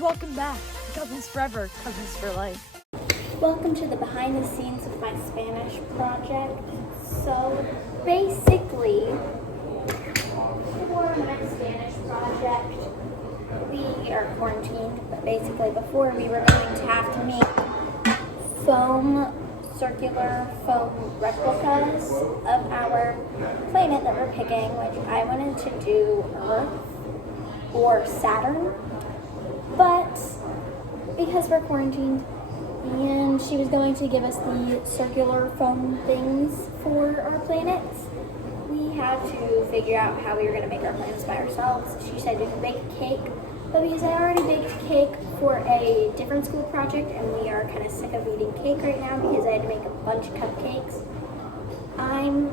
Welcome back to Cousins Forever, Cousins for Life. Welcome to the behind the scenes of my Spanish project. So basically, for my Spanish project, we are quarantined, but basically before we were going to have to make circular foam replicas of our planet that we're picking, which I wanted to do Earth or Saturn. But because we're quarantined and she was going to give us the circular foam things for our planets, we had to figure out how we were going to make our planets by ourselves. She said we could bake a cake, but because I already baked a cake for a different school project and we are kind of sick of eating cake right now because I had to make a bunch of cupcakes, I'm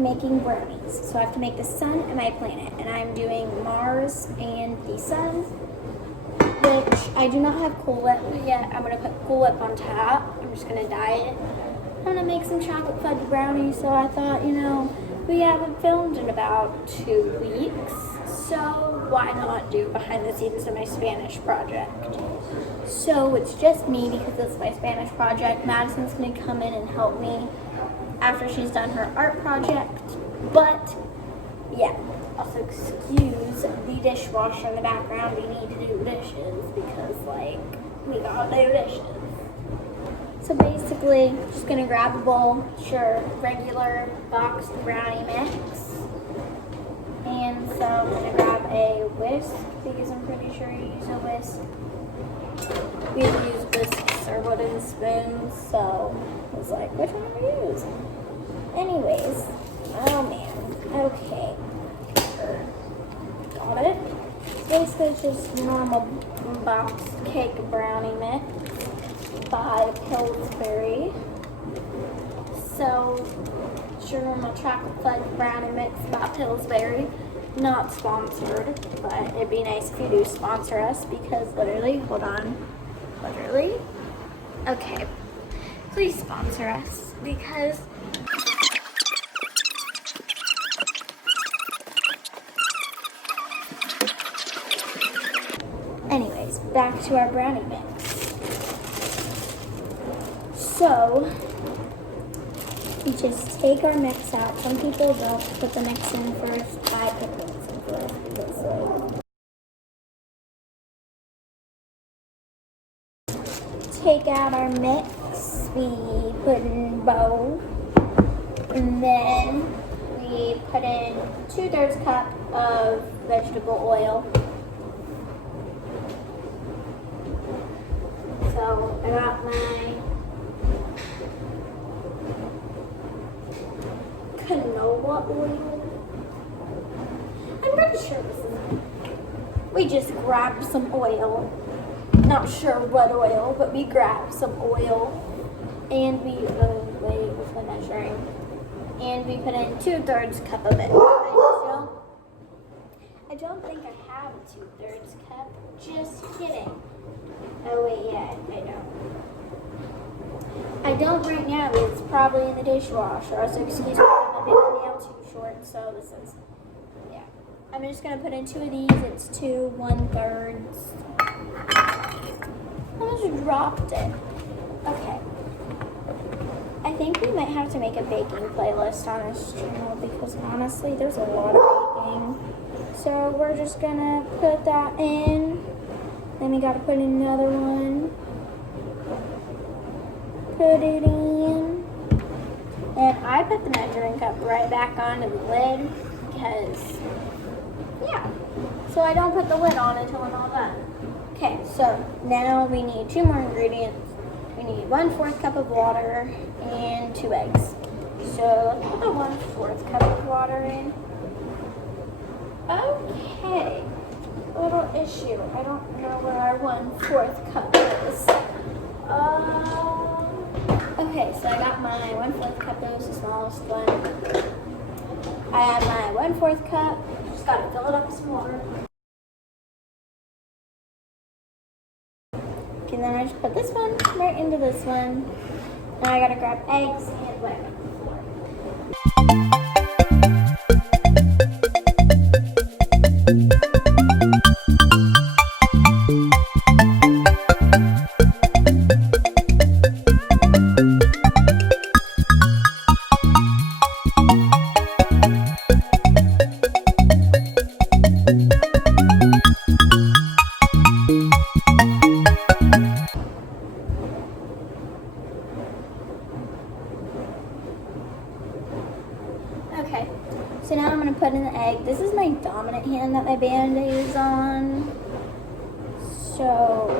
making brownies. So I have to make the sun and my planet, and I'm doing Mars and the sun, which I do not have Cool Whip yet. I'm going to put Cool Whip on top. I'm just going to dye it. I'm going to make some chocolate fudge brownies, so I thought, we haven't filmed in about 2 weeks, so why not do behind the scenes of my Spanish project? So it's just me because it's my Spanish project. Madison's going to come in and help me after she's done her art project, but yeah. Also, excuse the dishwasher in the background. We need to do dishes because, we gotta do dishes. So basically, just gonna grab a bowl, regular boxed brownie mix. And so I'm gonna grab a whisk because I'm pretty sure you use a whisk. We use whisks or wooden spoons, so I was like, which one do we use? Anyways, oh man, okay. Got it. Basically, it's just normal boxed cake brownie mix by Pillsbury. So, it's your normal chocolate fudge brownie mix by Pillsbury. Not sponsored, but it'd be nice if you do sponsor us because literally, okay, please sponsor us because anyways, back to our brownie mix. So, we just take our mix out. Some people don't put the mix in first. I put the mix in first because take out our mix, we put in a bowl, and then we put in 2/3 cup of vegetable oil. So I got my canola oil. I'm pretty sure this is it. We just grabbed some oil. Not sure what oil, but we grabbed some oil and we with my measuring. And we put in 2/3 cup of it. I don't think I have a 2/3 cup. Just kidding. Oh wait, yeah, I don't right now. It's probably in the dishwasher. So excuse me, I'm a nail too short. So this is, yeah. I'm just gonna put in 2 of these. It's 2 1/3. I almost dropped it. Okay. I think we might have to make a baking playlist on this channel because honestly, there's a lot of baking. So we're just gonna put that in. Then we gotta put in another one. Put it in. And I put the measuring cup right back onto the lid because, yeah. So I don't put the lid on until I'm all done. Okay, so now we need 2 more ingredients. We we need 1/4 cup of water and 2 eggs. So let's put the 1/4 cup of water in. Okay, a little issue. I don't know where our 1/4 cup is. Okay, so I got my 1/4 cup. It was the smallest one. I have my 1/4 cup. Just gotta fill it up with some water. And then I just put this one right into this one. Now I gotta grab eggs and wet the floor. Okay, so now I'm going to put in the egg. This is my dominant hand that my Band-Aid is on. So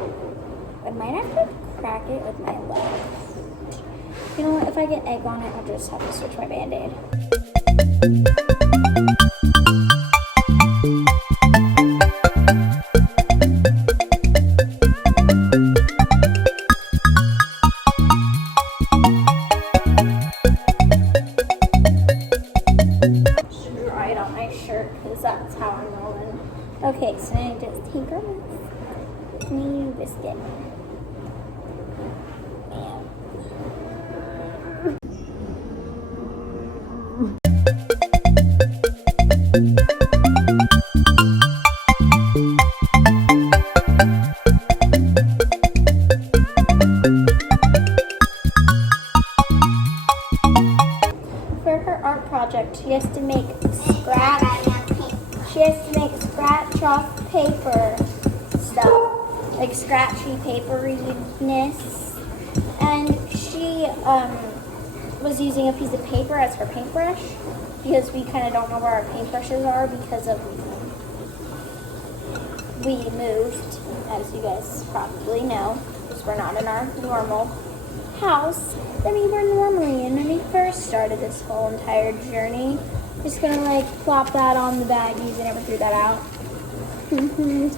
I might have to crack it with my left. You know what, if I get egg on it, I'll just have to switch my Band-Aid. That's how I'm rolling. Okay, so now I just take our new biscuit. For her art project, she has to make scratch off paper stuff, like scratchy paperiness. And she was using a piece of paper as her paintbrush because we kind of don't know where our paintbrushes are because we moved, as you guys probably know, because we're not in our normal house that we were normally in when we first started this whole entire journey. Just gonna like plop that on the baggies. I never threw that out.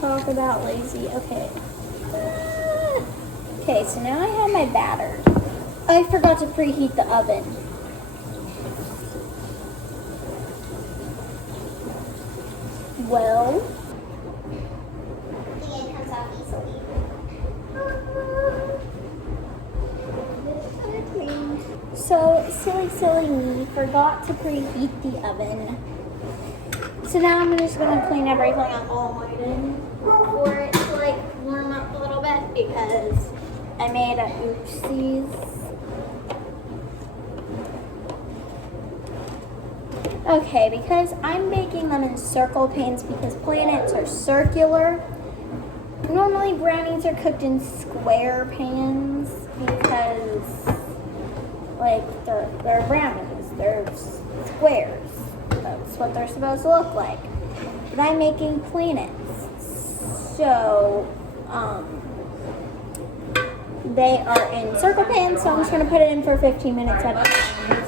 Talk about lazy. Okay. Okay, so now I have my batter. I forgot to preheat the oven. Well, the egg comes out easily. So, silly me, forgot to preheat the oven. So now I'm just going to clean everything up all morning for it to like warm up a little bit because I made a oopsies. Okay, because I'm baking them in circle pans because planets are circular. Normally brownies are cooked in square pans because like they're brownies, they're squares. That's what they're supposed to look like. But I'm making planets. So they are in circle pans, so I'm just gonna put it in for 15 minutes at a time.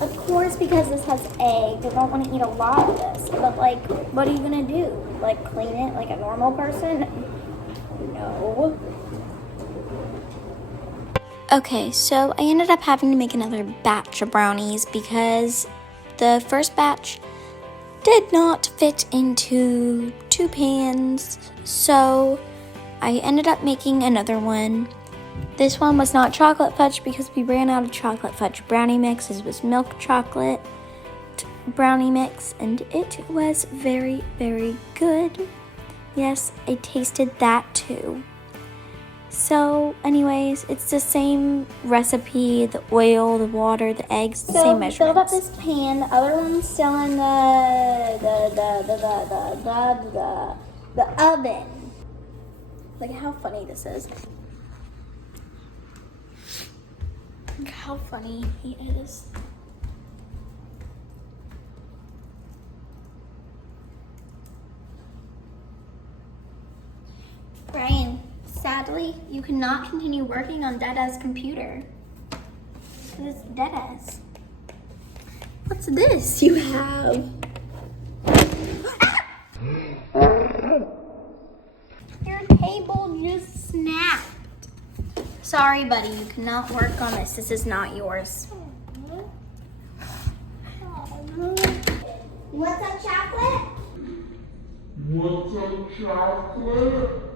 Of course, because this has egg, I don't want to eat a lot of this. But, like, what are you going to do? Like, clean it like a normal person? No. Okay, so I ended up having to make another batch of brownies because the first batch did not fit into 2 pans. So I ended up making another one. This one was not chocolate fudge because we ran out of chocolate fudge brownie mix. This was milk chocolate brownie mix, and it was very, very good. Yes, I tasted that too. So, anyways, it's the same recipe, the oil, the water, the eggs, the same measurements. So, we filled up this pan. The other one's still in the oven. Look at how funny this is. Look how funny he is. Brian, sadly, you cannot continue working on Dada's computer. Because it's Dada's. What's this you have? Your table just snapped. Sorry, buddy, you cannot work on this. This is not yours. Want some chocolate? Want some chocolate?